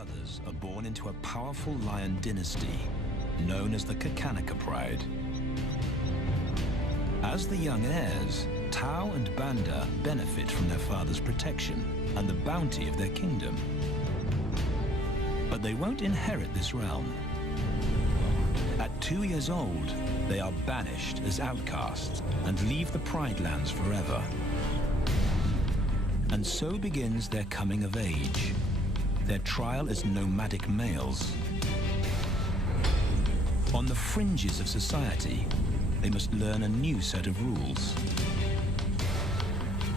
brothers are born into a powerful lion dynasty known as the Pride. As the young heirs, Tau and Banda benefit from their father's protection and the bounty of their kingdom. But they won't inherit this realm. At 2 years old, they are banished as outcasts and leave the Pride lands forever. And so begins their coming of age, their trial as nomadic males. On the fringes of society, they must learn a new set of rules.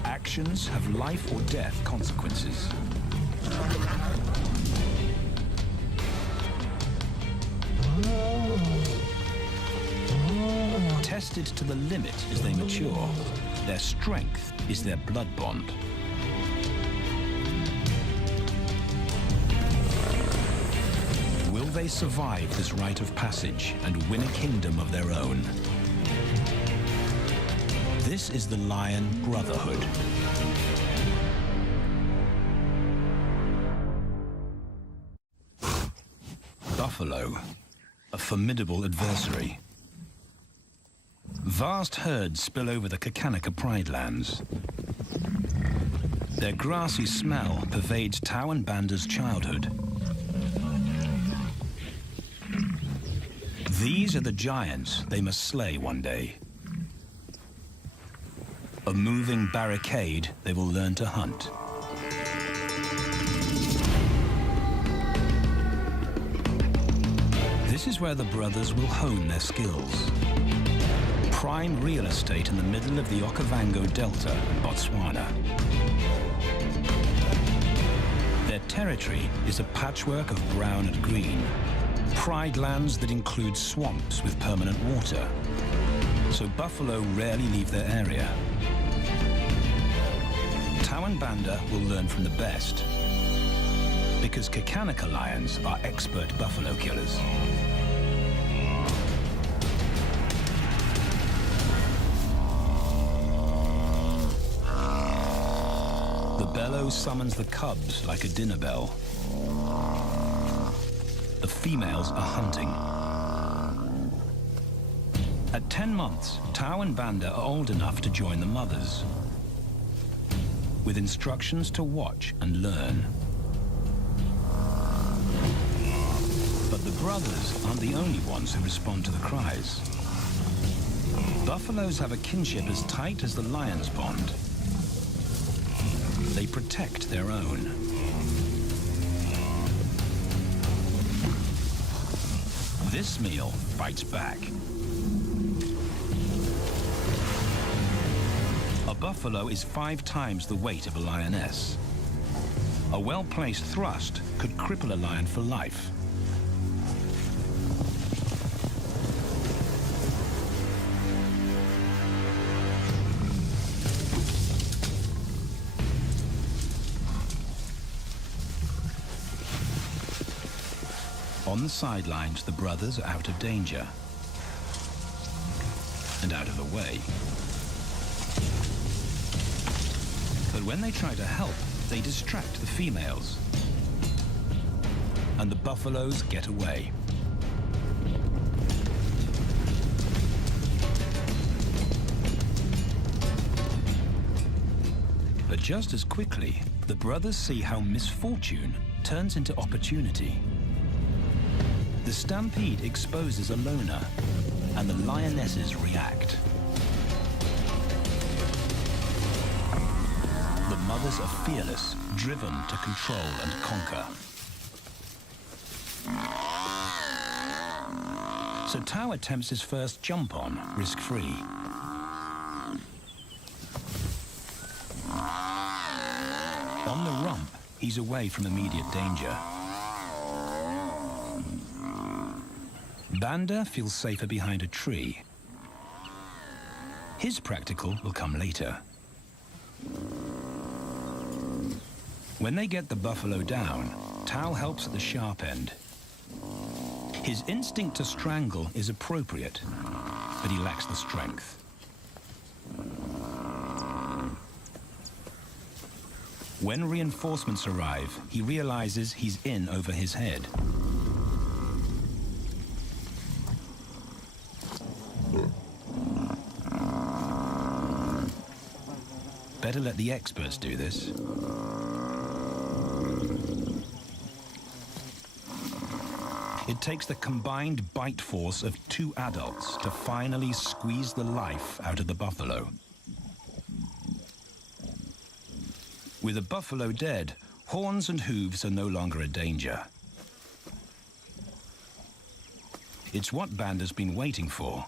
Actions have life or death consequences. Tested to the limit as they mature, their strength is their blood bond. Will they survive this rite of passage and win a kingdom of their own? This is the Lion Brotherhood. Buffalo, a formidable adversary. Vast herds spill over the Pride lands. Their grassy smell pervades Tau and Banda's childhood. These are the giants they must slay one day. A moving barricade they will learn to hunt. This is where the brothers will hone their skills. Prime real estate in the middle of the Okavango Delta in Botswana. Their territory is a patchwork of brown and green. Pride lands that include swamps with permanent water. So buffalo rarely leave their area. Tau and Banda will learn from the best, because Kakanika lions are expert buffalo killers. The bellow summons the cubs like a dinner bell. The females are hunting. At 10 months, Tau and Banda are old enough to join the mothers, with instructions to watch and learn. But the brothers aren't the only ones who respond to the cries. Buffaloes have a kinship as tight as the lion's bond. They protect their own. This meal fights back. A buffalo is 5 times the weight of a lioness. A well-placed thrust could cripple a lion for life. On the sidelines, the brothers are out of danger and out of the way. But when they try to help, they distract the females, and the buffaloes get away. But just as quickly, the brothers see how misfortune turns into opportunity. The stampede exposes a loner, and the lionesses react. The mothers are fearless, driven to control and conquer. So Tao attempts his first jump on, risk-free. On the rump, he's away from immediate danger. Banda feels safer behind a tree. His practical will come later. When they get the buffalo down, Tao helps at the sharp end. His instinct to strangle is appropriate, but he lacks the strength. When reinforcements arrive, he realizes he's in over his head. Better let the experts do this. It takes the combined bite force of 2 adults to finally squeeze the life out of the buffalo. With the buffalo dead, horns and hooves are no longer a danger. It's what Banda's been waiting for.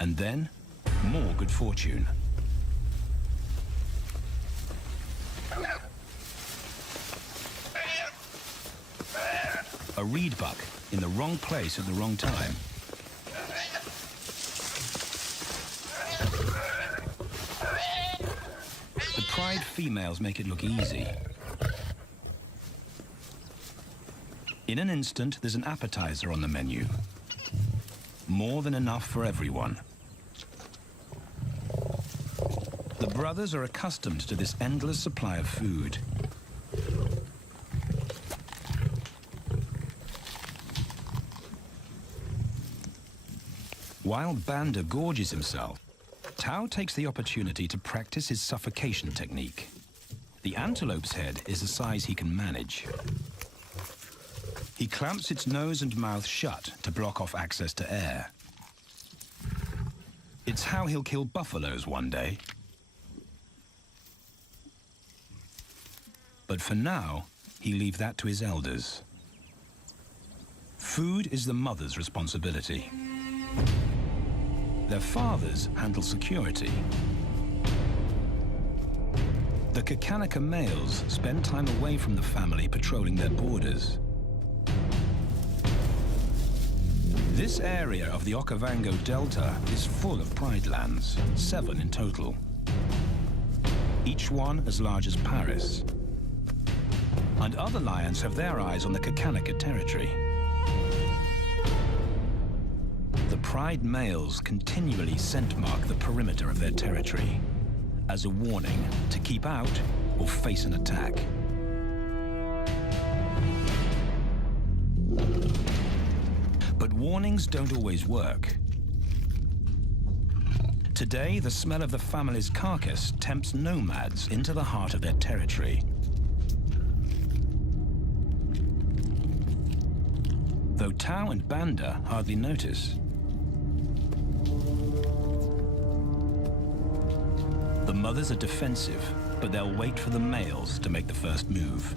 And then, more good fortune. A reed buck in the wrong place at the wrong time. The pride females make it look easy. In an instant, there's an appetizer on the menu. More than enough for everyone. The brothers are accustomed to this endless supply of food. While Banda gorges himself, Tao takes the opportunity to practice his suffocation technique. The antelope's head is a size he can manage. He clamps its nose and mouth shut to block off access to air. It's how he'll kill buffaloes one day. But for now, he leaves that to his elders. Food is the mother's responsibility. Their fathers handle security. The Kakanika males spend time away from the family patrolling their borders. This area of the Okavango Delta is full of pride lands, 7 in total. Each one as large as Paris. And other lions have their eyes on the Kakanika territory. The pride males continually scent mark the perimeter of their territory as a warning to keep out or face an attack. But warnings don't always work. Today, the smell of the family's carcass tempts nomads into the heart of their territory. Though Tao and Banda hardly notice. The mothers are defensive, but they'll wait for the males to make the first move.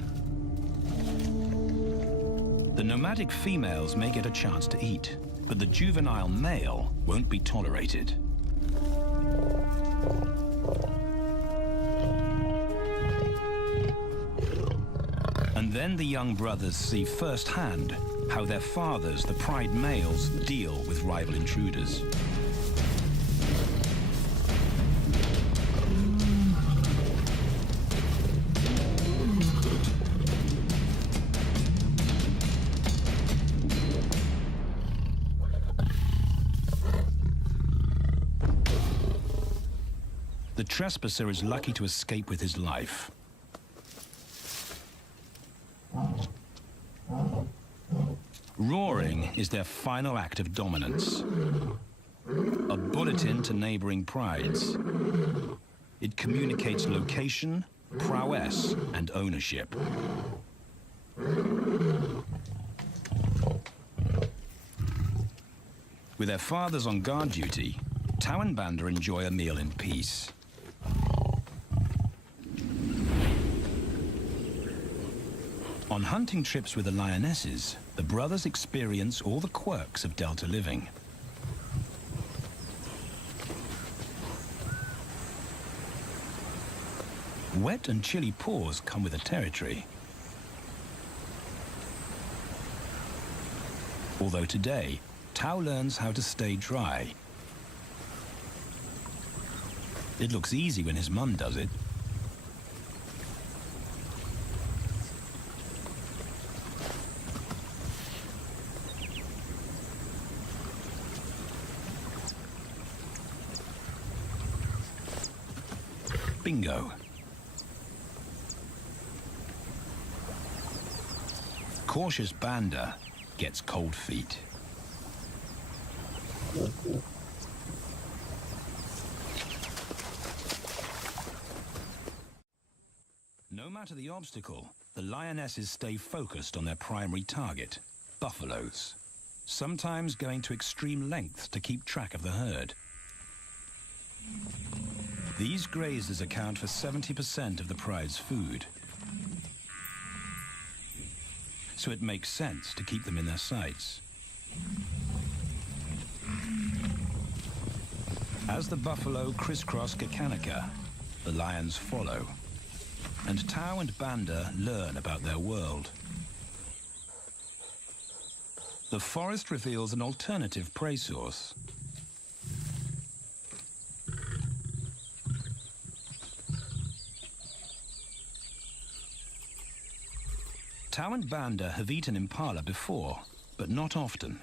The nomadic females may get a chance to eat, but the juvenile male won't be tolerated. And then the young brothers see firsthand how their fathers, the pride males, deal with rival intruders. The trespasser is lucky to escape with his life. Roaring is their final act of dominance. A bulletin to neighboring prides. It communicates location, prowess, and ownership. With their fathers on guard duty, Tau and Banda enjoy a meal in peace. On hunting trips with the lionesses, the brothers experience all the quirks of delta living. Wet and chilly paws come with the territory. Although today, Tau learns how to stay dry. It looks easy when his mum does it. Bingo. Cautious Banda gets cold feet. No matter the obstacle, the lionesses stay focused on their primary target, buffaloes, sometimes going to extreme lengths to keep track of the herd. These grazers account for 70% of the pride's food, so it makes sense to keep them in their sights. As the buffalo crisscross Kakanika, the lions follow, and Tau and Banda learn about their world. The forest reveals an alternative prey source. Tau and Banda have eaten impala before, but not often.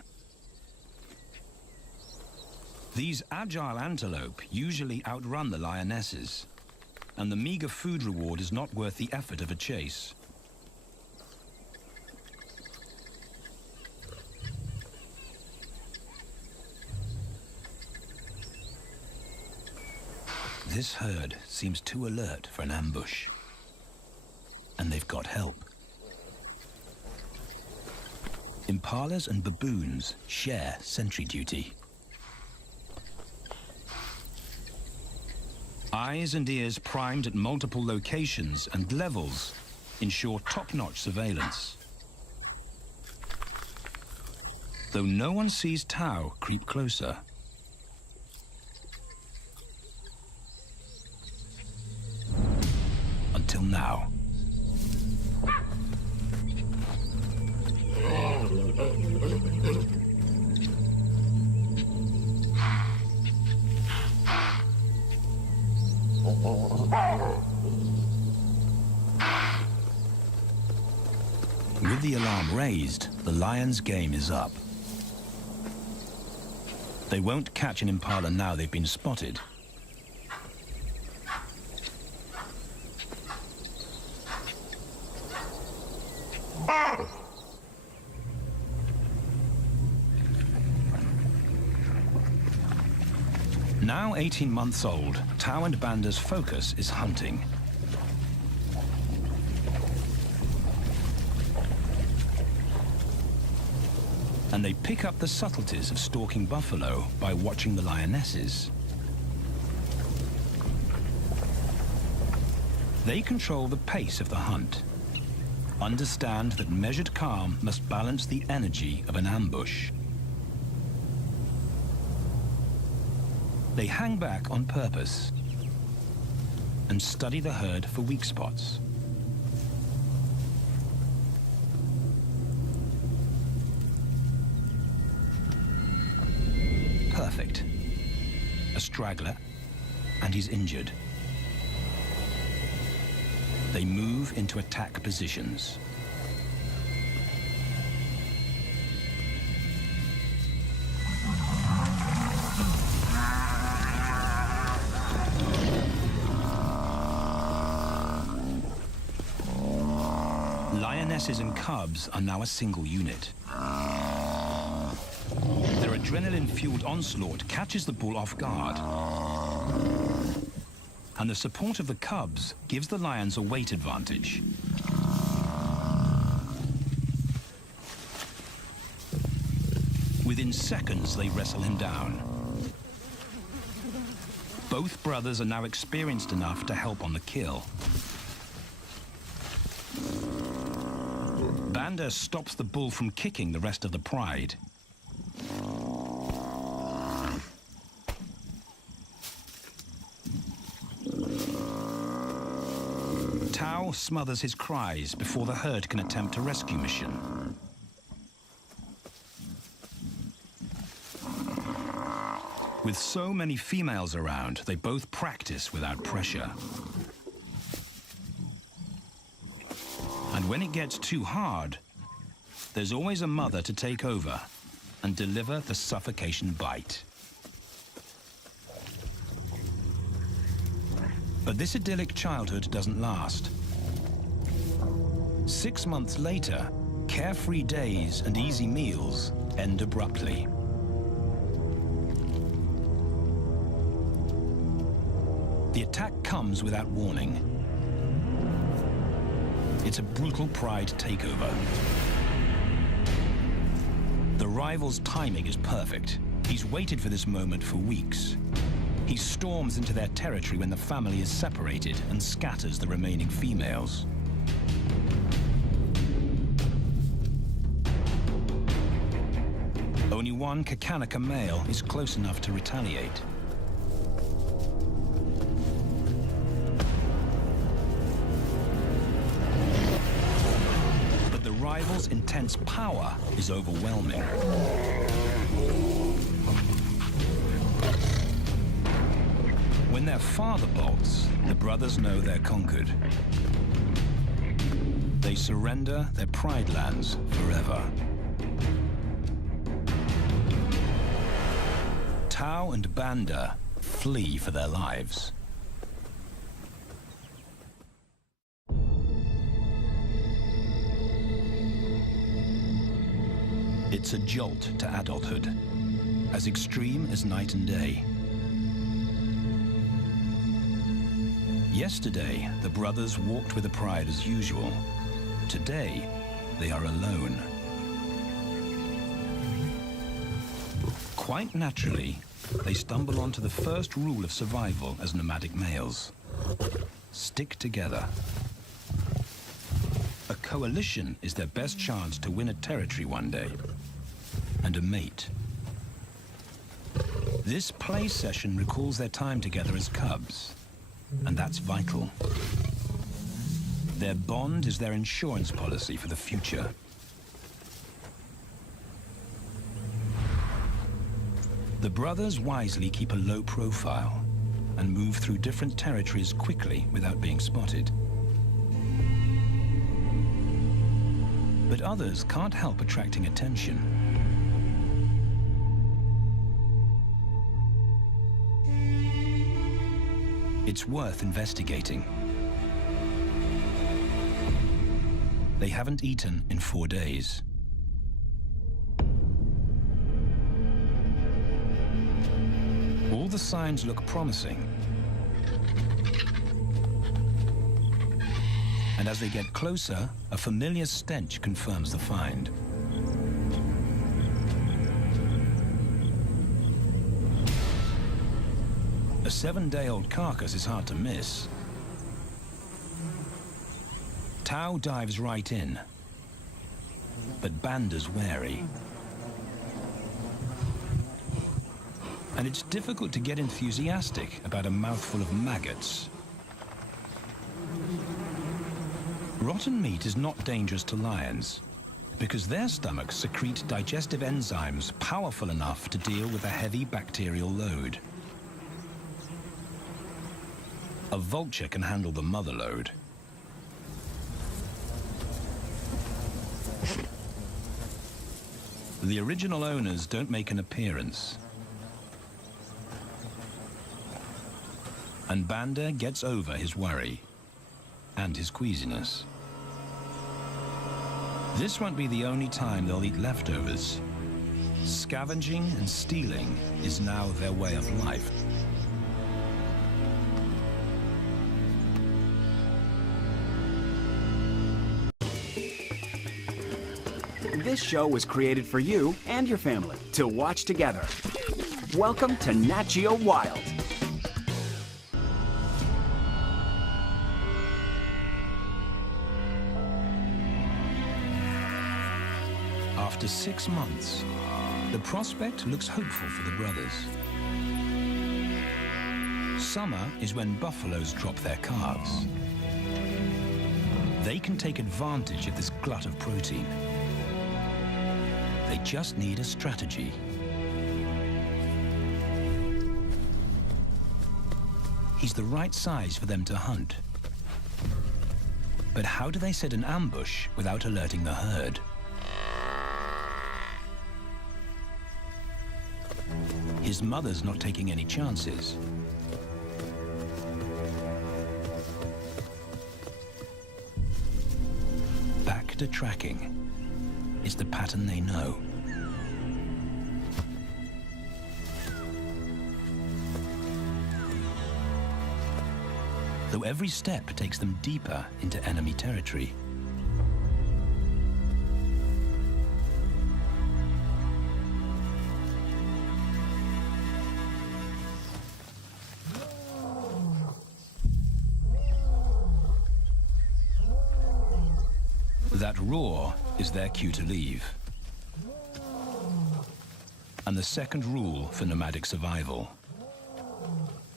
These agile antelope usually outrun the lionesses, and the meager food reward is not worth the effort of a chase. This herd seems too alert for an ambush, and they've got help. Impalas and baboons share sentry duty. Eyes and ears primed at multiple locations and levels ensure top-notch surveillance. Though no one sees Tau creep closer. Until now. With the alarm raised, the lions' game is up. They won't catch an impala now they've been spotted. Now 18 months old, Tau and Banda's focus is hunting. And they pick up the subtleties of stalking buffalo by watching the lionesses. They control the pace of the hunt, understand that measured calm must balance the energy of an ambush. They hang back on purpose and study the herd for weak spots. Perfect. A straggler, and he's injured. They move into attack positions. Lionesses and cubs are now a single unit. Their adrenaline-fueled onslaught catches the bull off guard. and the support of the cubs gives the lions a weight advantage. Within seconds, they wrestle him down. Both brothers are now experienced enough to help on the kill. Banda stops the bull from kicking the rest of the pride. Tao smothers his cries before the herd can attempt a rescue mission. With so many females around, they both practice without pressure. And when it gets too hard, there's always a mother to take over and deliver the suffocation bite. But this idyllic childhood doesn't last. 6 months later, carefree days and easy meals end abruptly. The attack comes without warning. It's a brutal pride takeover. The rival's timing is perfect. He's waited for this moment for weeks. He storms into their territory when the family is separated and scatters the remaining females. Only one Kakanaka male is close enough to retaliate. But the rival's intense power is overwhelming. When their father bolts, the brothers know they're conquered. They surrender their pride lands forever. Tao and Banda flee for their lives. It's a jolt to adulthood, as extreme as night and day. Yesterday, the brothers walked with the pride as usual. Today, they are alone. Quite naturally, they stumble onto the first rule of survival as nomadic males. Stick together. A coalition is their best chance to win a territory one day, and a mate. This play session recalls their time together as cubs, and that's vital. Their bond is their insurance policy for the future. The brothers wisely keep a low profile and move through different territories quickly without being spotted. But others can't help attracting attention. It's worth investigating. They haven't eaten in 4 days. All the signs look promising. And as they get closer, a familiar stench confirms the find. A 7-day-old carcass is hard to miss. Tao dives right in, but Banda's wary. And it's difficult to get enthusiastic about a mouthful of maggots. Rotten meat is not dangerous to lions, because their stomachs secrete digestive enzymes powerful enough to deal with a heavy bacterial load. A vulture can handle the mother load. The original owners don't make an appearance. And Banda gets over his worry and his queasiness. This won't be the only time they'll eat leftovers. Scavenging and stealing is now their way of life. This show was created for you and your family to watch together. Welcome to Nat Geo Wild. After 6 months, the prospect looks hopeful for the brothers. Summer is when buffaloes drop their calves. They can take advantage of this glut of protein. They just need a strategy. He's the right size for them to hunt. But how do they set an ambush without alerting the herd? His mother's not taking any chances. Back to tracking. It's the pattern they know. Though every step takes them deeper into enemy territory. That roar is their cue to leave. And the second rule for nomadic survival: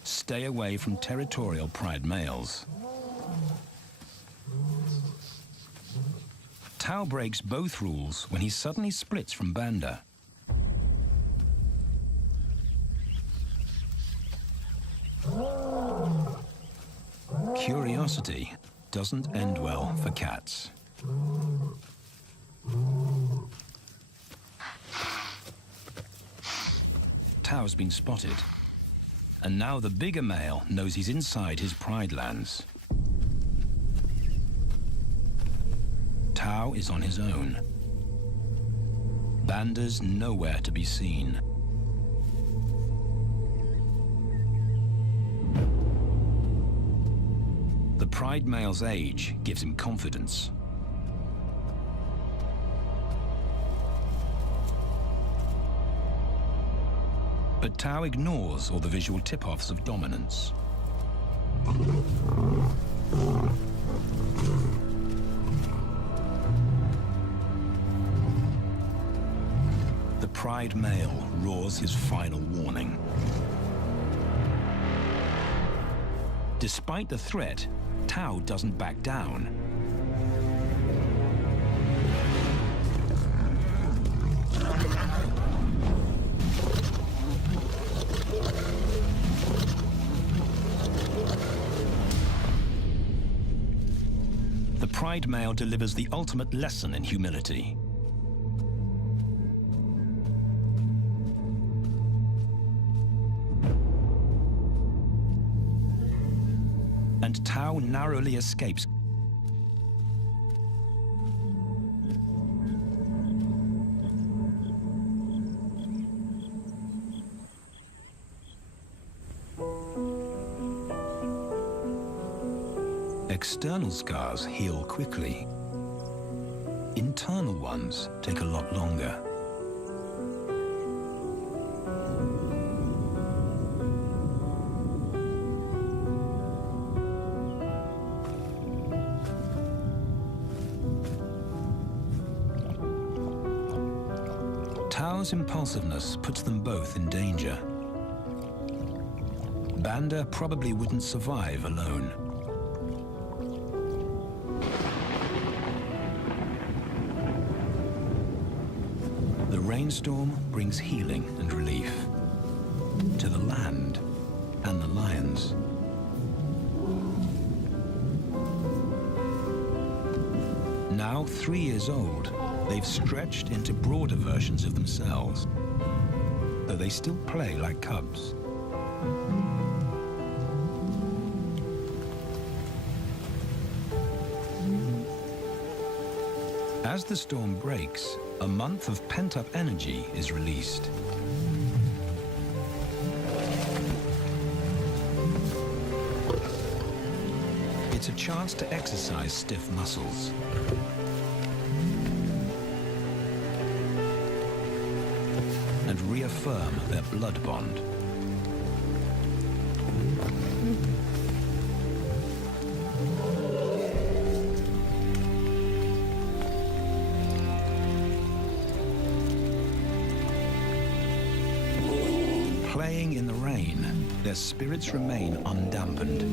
stay away from territorial pride males. Tao breaks both rules when he suddenly splits from Banda. Curiosity doesn't end well for cats. Tao's been spotted, and now the bigger male knows he's inside his pride lands. Tao is on his own. Banda's nowhere to be seen. The pride male's age gives him confidence. But Tao ignores all the visual tip-offs of dominance. The pride male roars his final warning. Despite the threat, Tao doesn't back down. The pride male delivers the ultimate lesson in humility. And Tao narrowly escapes. External scars heal quickly. Internal ones take a lot longer. Tao's impulsiveness puts them both in danger. Banda probably wouldn't survive alone. The rainstorm brings healing and relief to the land and the lions. Now 3 years old, they've stretched into broader versions of themselves, though they still play like cubs. As the storm breaks, a month of pent-up energy is released. It's a chance to exercise stiff muscles. reaffirm their blood bond. Playing in the rain, their spirits remain undampened.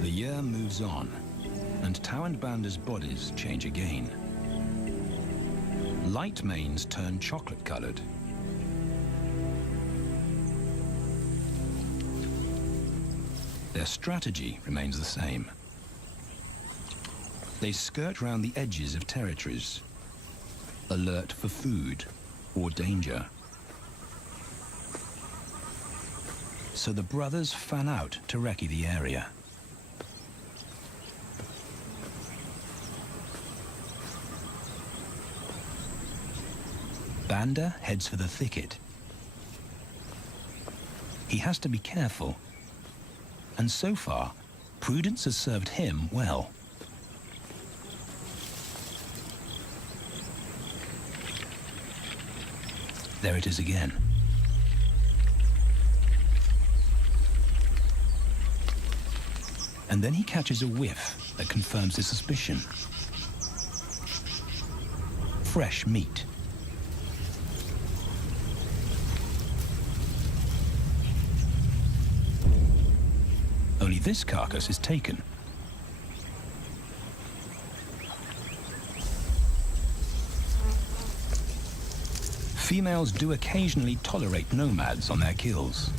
The year moves on, and Tau and Banda's bodies change again. Light manes turn chocolate-colored. Their strategy remains the same. They skirt round the edges of territories, alert for food or danger. So the brothers fan out to recce the area. Banda heads for the thicket. He has to be careful, and so far, prudence has served him well. There it is again. And then he catches a whiff that confirms his suspicion. Fresh meat. Only this carcass is taken. Females do occasionally tolerate nomads on their kills.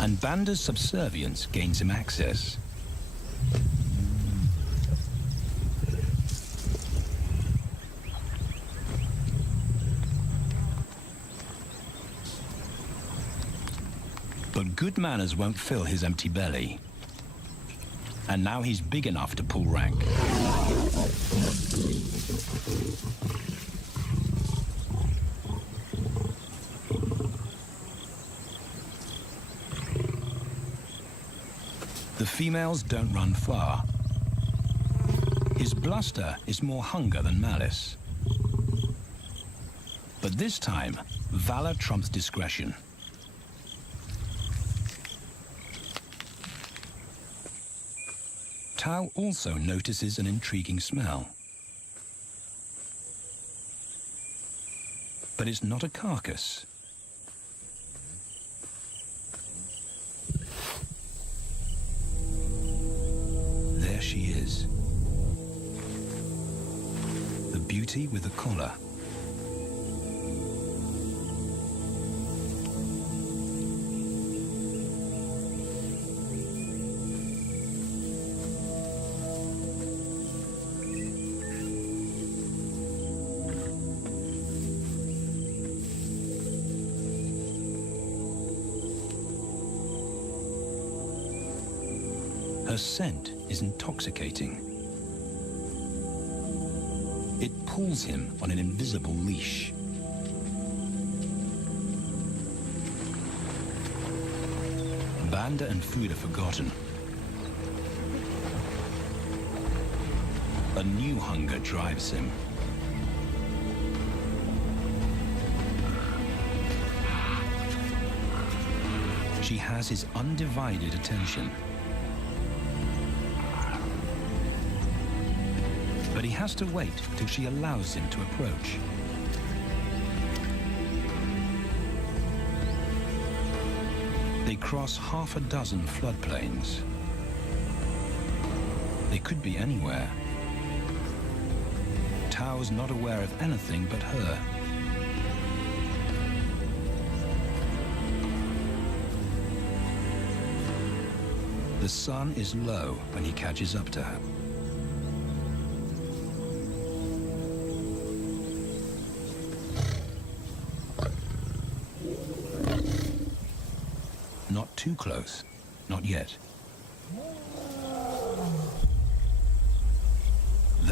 And Banda's subservience gains him access. But good manners won't fill his empty belly. And now he's big enough to pull rank. The females don't run far. His bluster is more hunger than malice. But this time, valor trumps discretion. Tau also notices an intriguing smell. But it's not a carcass. There she is. The beauty with the collar. Her scent is intoxicating. It pulls him on an invisible leash. Banda and food are forgotten. A new hunger drives him. She has his undivided attention. But he has to wait till she allows him to approach. They cross half a dozen floodplains. They could be anywhere. Tau's not aware of anything but her. The sun is low when he catches up to her. Not too close, not yet.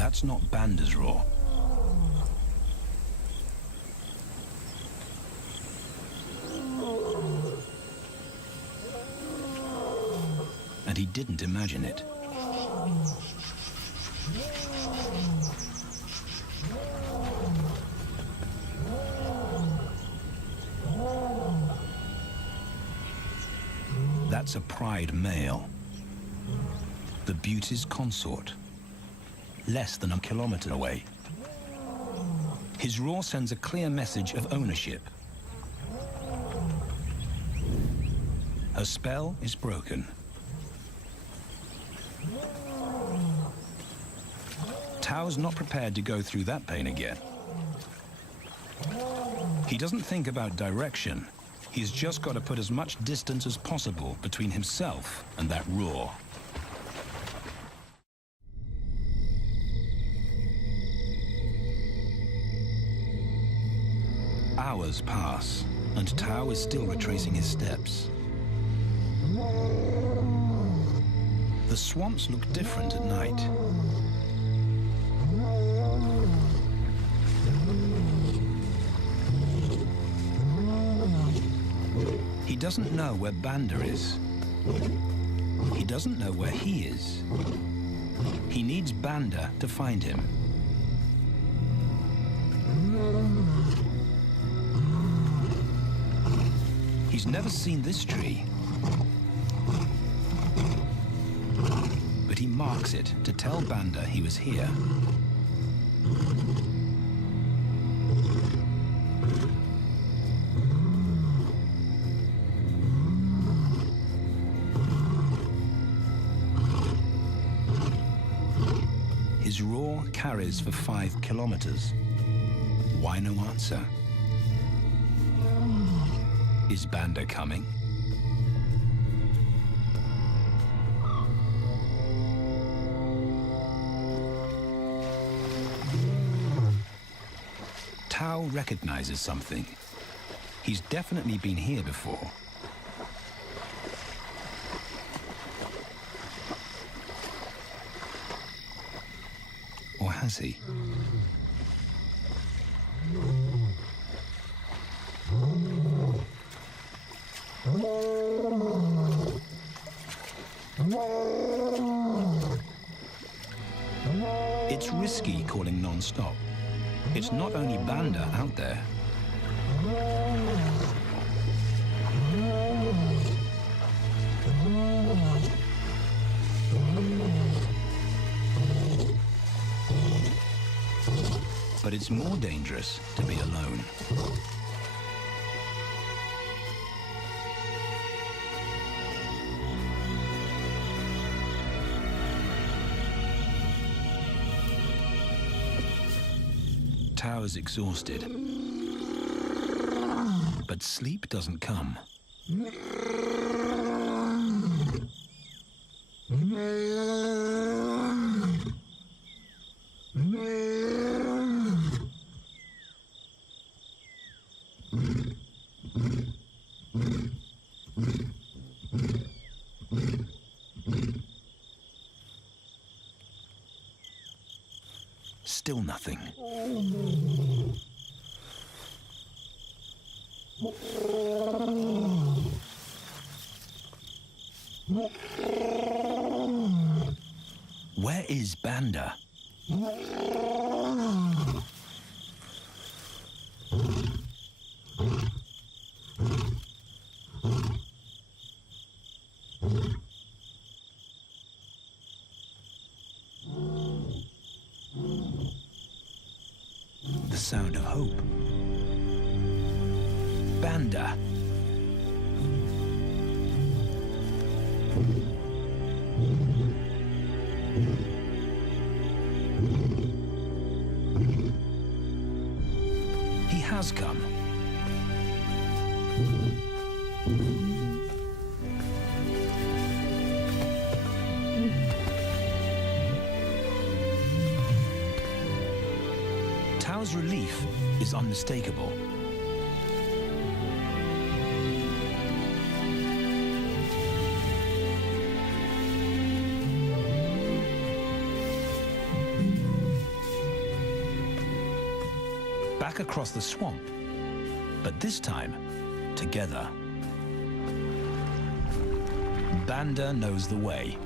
That's not Banda's roar. And he didn't imagine it. That's a pride male, the beauty's consort, less than a kilometer away. His roar sends a clear message of ownership. Her spell is broken. Tao's not prepared to go through that pain again. He doesn't think about direction. He's just got to put as much distance as possible between himself and that roar. Hours pass, and Tao is still retracing his steps. The swamps look different at night. He doesn't know where Banda is. He doesn't know where he is. He needs Banda to find him. He's never seen this tree, but he marks it to tell Banda he was here. His roar carries for 5 kilometers. Why no answer? Is Banda coming? Tao recognizes something. He's definitely been here before. Or has he? It's risky calling non-stop. It's not only Banda out there. But it's more dangerous to be alone. Tao is exhausted, but sleep doesn't come. Still nothing. Where is Banda? The sound of hope. Banda. He has come. Tao's relief is unmistakable. back across the swamp, but this time together. Banda knows the way.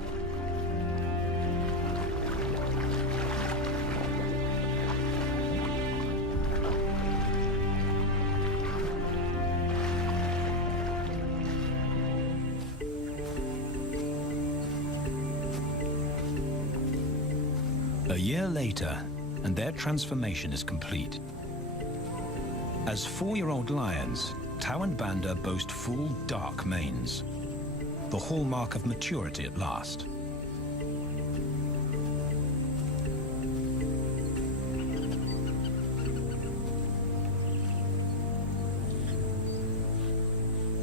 A year later, and their transformation is complete. As 4-year-old lions, Tau and Banda boast full, dark manes, the hallmark of maturity at last.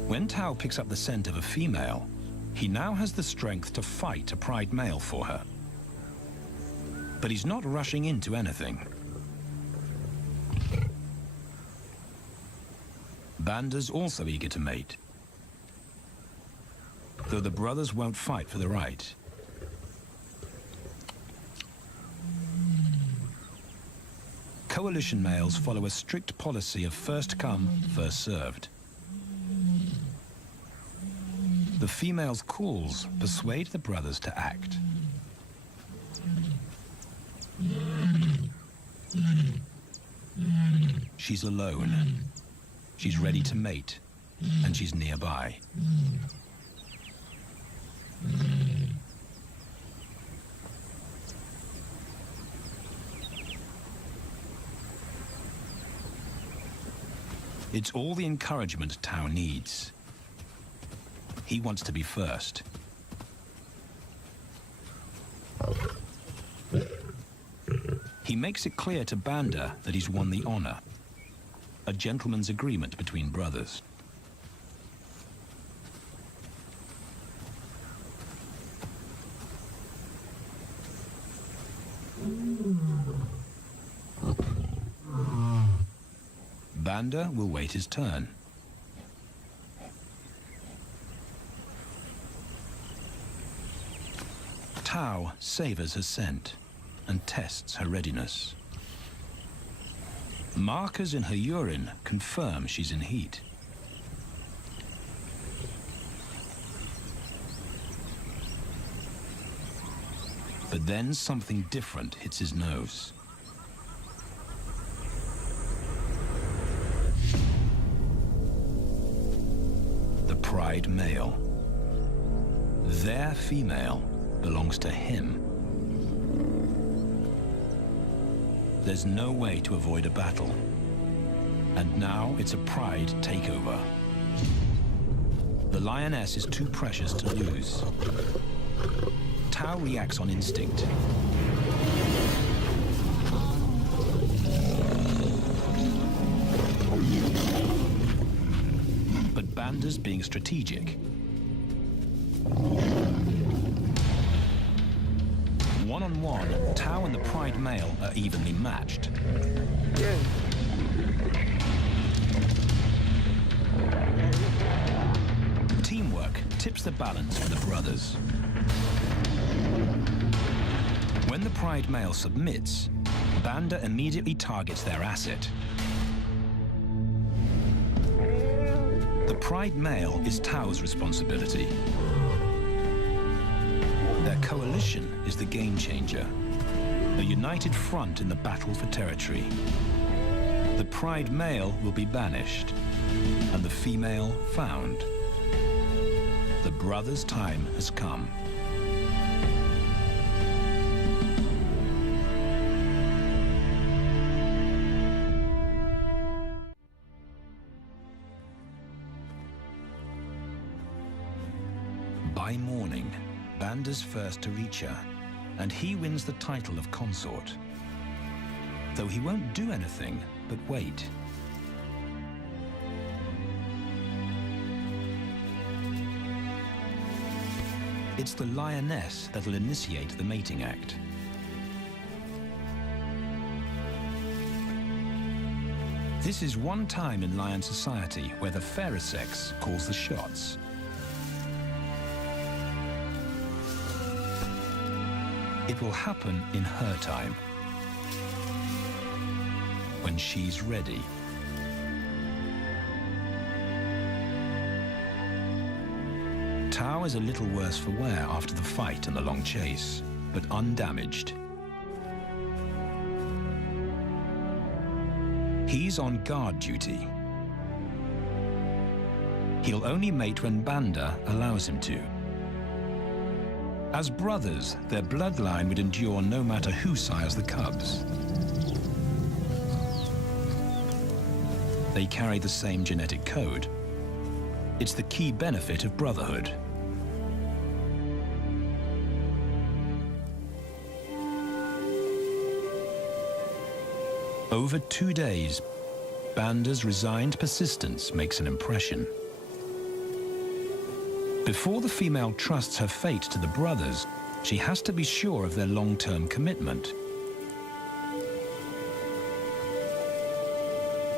When Tau picks up the scent of a female, he now has the strength to fight a pride male for her. But he's not rushing into anything. Banda's also eager to mate, though the brothers won't fight for the right. Coalition males follow a strict policy of first come, first served. The female's calls persuade the brothers to act. She's alone. She's ready to mate, and she's nearby. It's all the encouragement Tau needs. He wants to be first. He makes it clear to Banda that he's won the honor, a gentleman's agreement between brothers. Banda will wait his turn. Tau savors her scent and tests her readiness. Markers in her urine confirm she's in heat. But then something different hits his nose. The pride male. Their female belongs to him. There's no way to avoid a battle. And now it's a pride takeover. The lioness is too precious to lose. Tau reacts on instinct. But Banda's being strategic. One-on-one, Tau and the pride male are evenly matched. Teamwork tips the balance for the brothers. When the pride male submits, Banda immediately targets their asset. The pride male is Tau's responsibility. Their coalition is the game changer, a united front in the battle for territory. The pride male will be banished, and the female found. The brothers' time has come. By morning, Banda's first to reach her, and he wins the title of consort. Though he won't do anything but wait. It's the lioness that'll initiate the mating act. This is one time in lion society where the fairer sex calls the shots. It will happen in her time. when she's ready. Tao is a little worse for wear after the fight and the long chase, but undamaged. He's on guard duty. He'll only mate when Banda allows him to. As brothers, their bloodline would endure no matter who sires the cubs. They carry the same genetic code. It's the key benefit of brotherhood. Over 2 days, Banda's resigned persistence makes an impression. Before the female trusts her fate to the brothers, she has to be sure of their long-term commitment.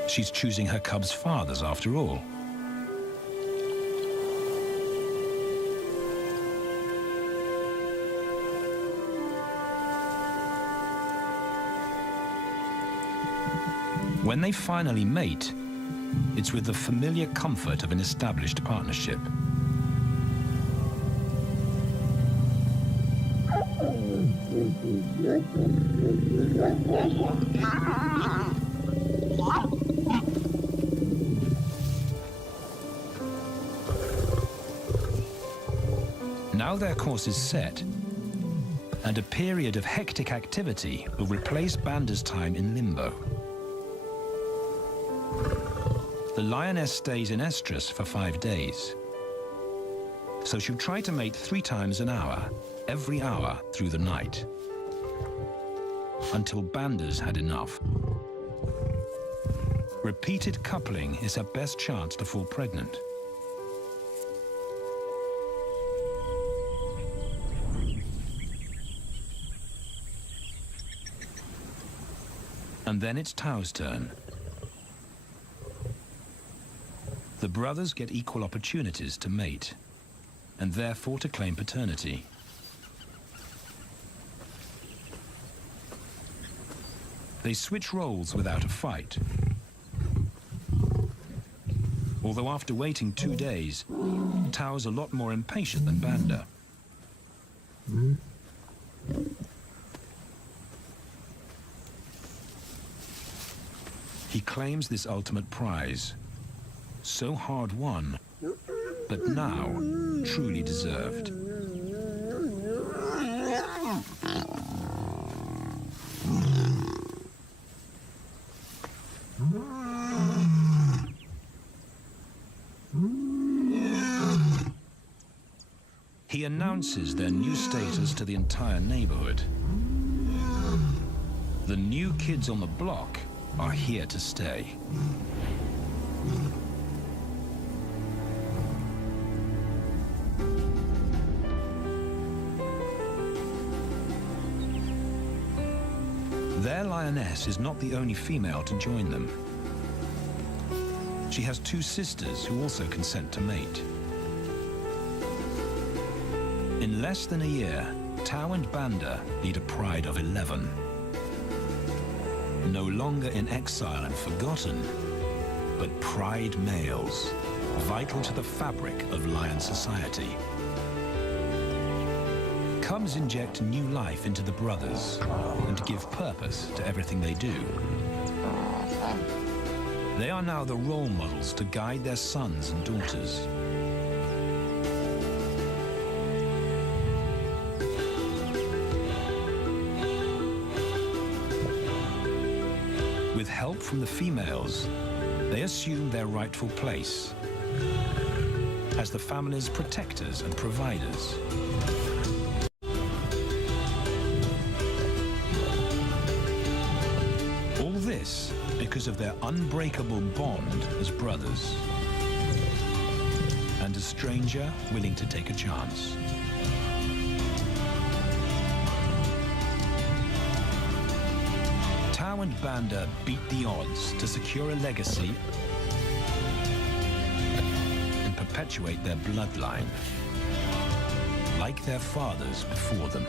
She's choosing her cubs' fathers after all. When they finally mate, it's with the familiar comfort of an established partnership. Now their course is set, and a period of hectic activity will replace Banda's time in limbo. The lioness stays in estrus for 5 days, so she'll try to mate 3 times an hour, every hour through the night, until Banda's had enough. Repeated coupling is her best chance to fall pregnant. And then it's Tao's turn. The brothers get equal opportunities to mate, and therefore to claim paternity. They switch roles without a fight. Although after waiting 2 days, Tao's a lot more impatient than Banda. He claims this ultimate prize, so hard won, but now truly deserved. He announces their new status to the entire neighborhood. The new kids on the block are here to stay. Their lioness is not the only female to join them. She has 2 sisters who also consent to mate. In less than a year, Tao and Banda lead a pride of 11. No longer in exile and forgotten, but pride males, vital to the fabric of lion society. Cubs inject new life into the brothers and give purpose to everything they do. They are now the role models to guide their sons and daughters. With help from the females, they assume their rightful place as the family's protectors and providers. All this because of their unbreakable bond as brothers, and a stranger willing to take a chance. Tao and Banda beat the odds to secure a legacy and perpetuate their bloodline, like their fathers before them.